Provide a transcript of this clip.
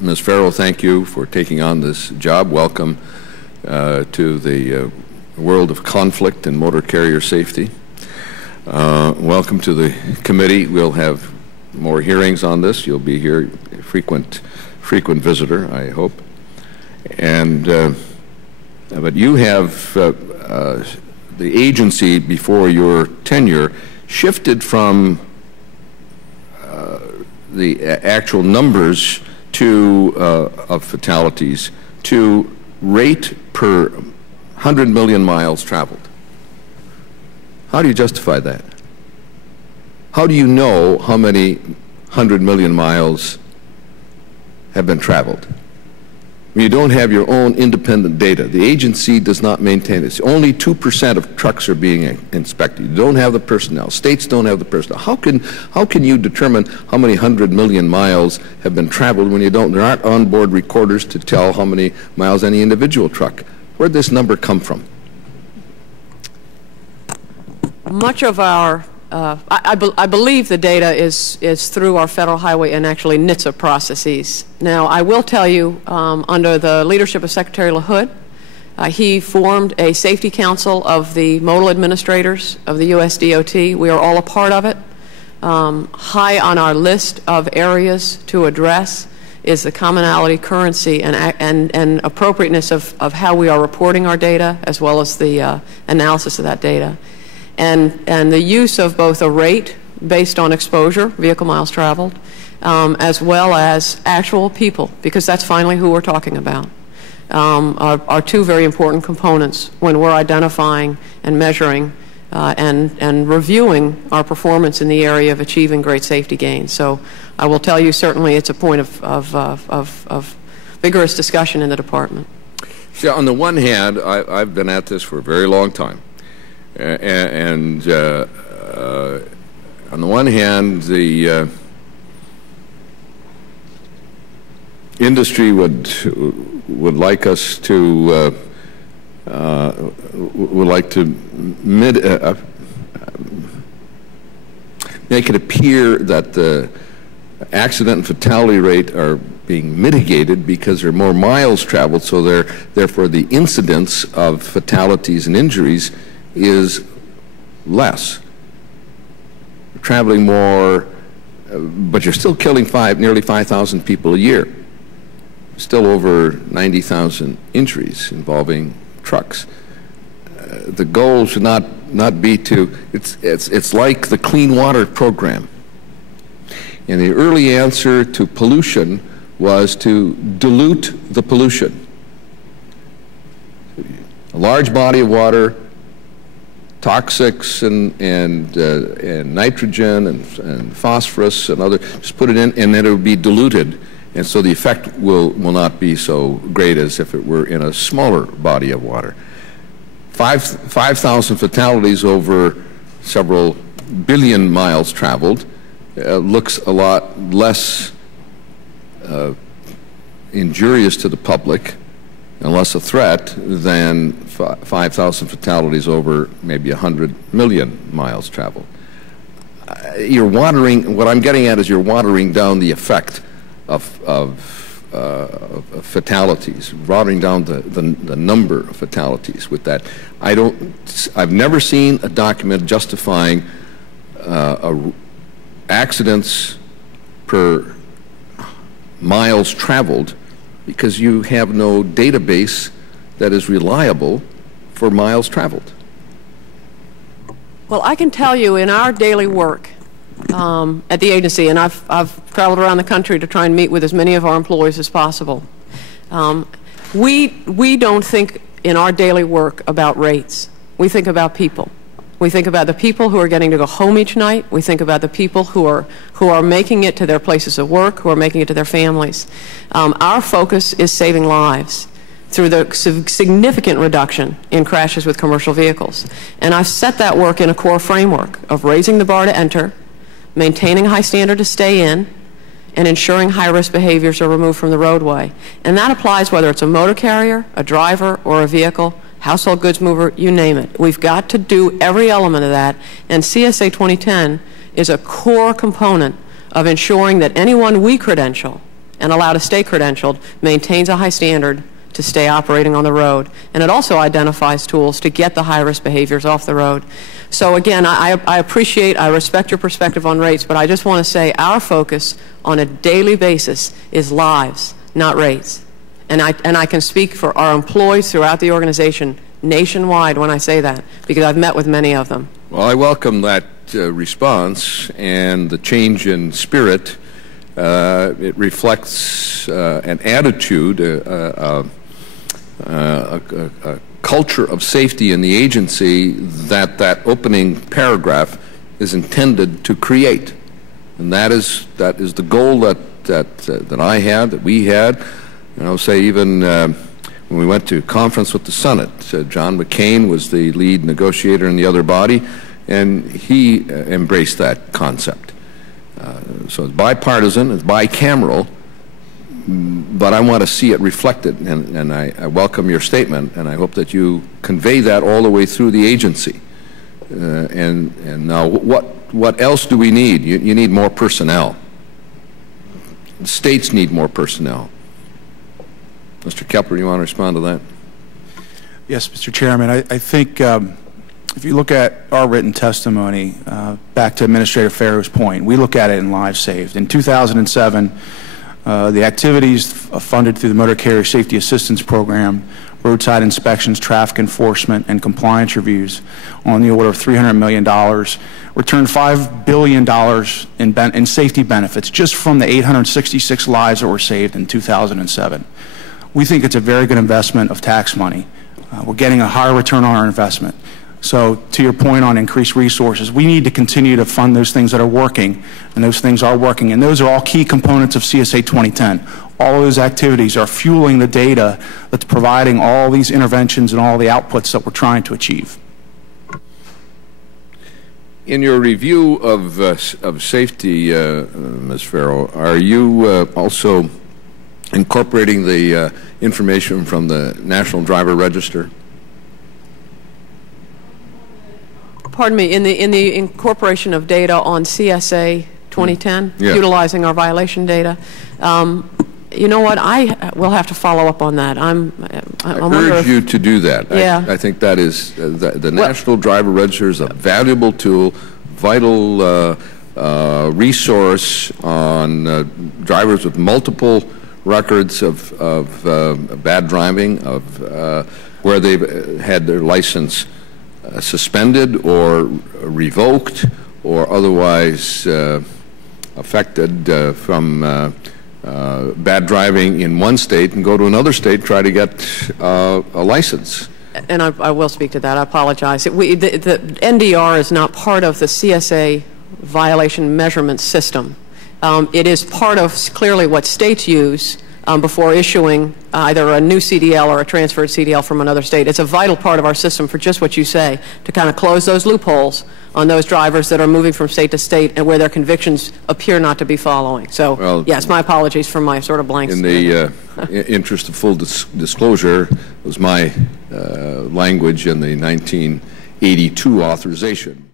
Ms. Ferro, thank you for taking on this job. Welcome to the world of conflict and motor carrier safety. Welcome to the committee. We'll have more hearings on this. You'll be here, a frequent visitor, I hope. And but you have the agency before your tenure shifted from the actual numbers of fatalities to rate per 100 million miles traveled. How do you justify that? How do you know how many 100 million miles have been traveled? You don't have your own independent data. The agency does not maintain this. Only 2% of trucks are being inspected. You don't have the personnel. States don't have the personnel. How can you determine how many 100 million miles have been traveled when you don't? There aren't onboard recorders to tell how many miles any individual truck. Where'd this number come from? Much of our I believe the data is through our Federal Highway and actually NHTSA processes. Now, I will tell you, under the leadership of Secretary LaHood, he formed a safety council of the modal administrators of the U.S. DOT. We are all a part of it. High on our list of areas to address is the commonality, currency, and appropriateness of how we are reporting our data, as well as the analysis of that data. And the use of both a rate based on exposure, vehicle miles traveled, as well as actual people, because that's finally who we're talking about, are two very important components when we're identifying and measuring and reviewing our performance in the area of achieving great safety gains. So I will tell you, certainly it's a point of vigorous discussion in the department. See, on the one hand, I've been at this for a very long time. And on the one hand, the industry would like us to make it appear that the accident and fatality rate are being mitigated because there are more miles traveled, so therefore the incidence of fatalities and injuries is less. You're traveling more, but you're still killing nearly 5,000 people a year. Still over 90,000 injuries involving trucks. The goal should not be to, it's like the clean water program. And the early answer to pollution was to dilute the pollution. A large body of water, toxics and nitrogen and phosphorus and other, just put it in and then it would be diluted. And so the effect will not be so great as if it were in a smaller body of water. 5,000 fatalities over several billion miles traveled looks a lot less injurious to the public and less a threat than 5,000 fatalities over maybe 100 million miles traveled. You're watering, what I'm getting at is you're watering down the effect of fatalities, watering down the number of fatalities with that. I've never seen a document justifying accidents per miles traveled because you have no database that is reliable for miles traveled. Well, I can tell you in our daily work at the agency, and I've traveled around the country to try and meet with as many of our employees as possible, we don't think in our daily work about rates. We think about people. We think about the people who are getting to go home each night. We think about the people who are making it to their places of work, who are making it to their families. Our focus is saving lives through the significant reduction in crashes with commercial vehicles. And I've set that work in a core framework of raising the bar to enter, maintaining a high standard to stay in, and ensuring high-risk behaviors are removed from the roadway. And that applies whether it's a motor carrier, a driver, or a vehicle, household goods mover, you name it. We've got to do every element of that, and CSA 2010 is a core component of ensuring that anyone we credential and allowed to stay credentialed maintains a high standard to stay operating on the road. And it also identifies tools to get the high-risk behaviors off the road. So again, I appreciate, I respect your perspective on rates, but I just want to say our focus on a daily basis is lives, not rates. And I can speak for our employees throughout the organization nationwide when I say that, because I've met with many of them. Well, I welcome that response and the change in spirit. It reflects an attitude, a culture of safety in the agency that opening paragraph is intended to create, and that is the goal that I had, that we had. And I'll say even when we went to conference with the Senate, John McCain was the lead negotiator in the other body, and he embraced that concept. So it's bipartisan, it's bicameral, but I want to see it reflected, and I welcome your statement, and I hope that you convey that all the way through the agency. And now, what else do we need? You need more personnel. The states need more personnel. Mr. Kepler, you want to respond to that? Yes, Mr. Chairman. I think if you look at our written testimony, back to Administrator Ferro's point, we look at it in lives saved. In 2007, the activities funded through the Motor Carrier Safety Assistance Program, roadside inspections, traffic enforcement, and compliance reviews on the order of $300 million, returned $5 billion in safety benefits just from the 866 lives that were saved in 2007. We think it's a very good investment of tax money. We're getting a higher return on our investment. So to your point on increased resources, we need to continue to fund those things that are working, and those things are working. And those are all key components of CSA 2010. All of those activities are fueling the data that's providing all these interventions and all the outputs that we're trying to achieve. In your review of safety, Ms. Ferro, are you also incorporating the information from the National Driver Register? Pardon me, in the incorporation of data on CSA 2010, yes, utilizing our violation data, you know what? I will have to follow up on that. I urge you to do that. Yeah. I think that is the National Driver Register is a valuable tool, vital resource on drivers with multiple records of bad driving, of where they've had their license suspended or revoked or otherwise affected from bad driving in one state and go to another state, try to get a license. And I will speak to that. I apologize. The NDR is not part of the CSA violation measurement system. It is part of clearly what states use before issuing either a new CDL or a transferred CDL from another state. It's a vital part of our system for just what you say, to kind of close those loopholes on those drivers that are moving from state to state and where their convictions appear not to be following. So, well, yes, my apologies for my sort of blanks. In the interest of full disclosure, it was my language in the 1982 authorization.